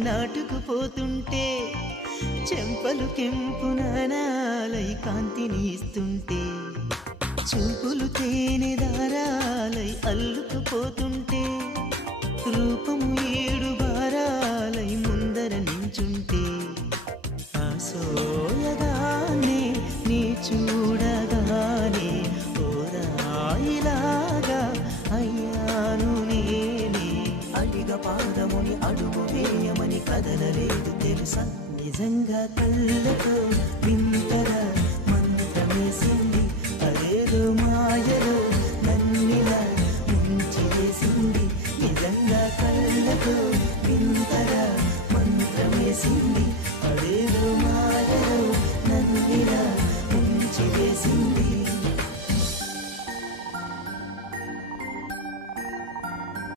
నాటుకుపోతుంటే చెంపలు కెంపు నానాలై కాంతిని ఇస్తుంటే చూపులు తేనె దారాలై అల్లుకుపోతుంటే రూపము ఏడు బారాలై ముందర నించుంటే ఆసోయగానే నీ చూడగానే ఓరాయిలాగా అయ్యాను నేనే అడిగ పాదముని అడుగు వేయమని కదలలేదు తెలుసా నిజంగా కళ్ళతో వింతగా మంత్రమేసింది అదేదో మాయలో నన్నిలా ముంచి వేసింది నిజంగా కళ్ళతో వింతగా మంత్రమేసింది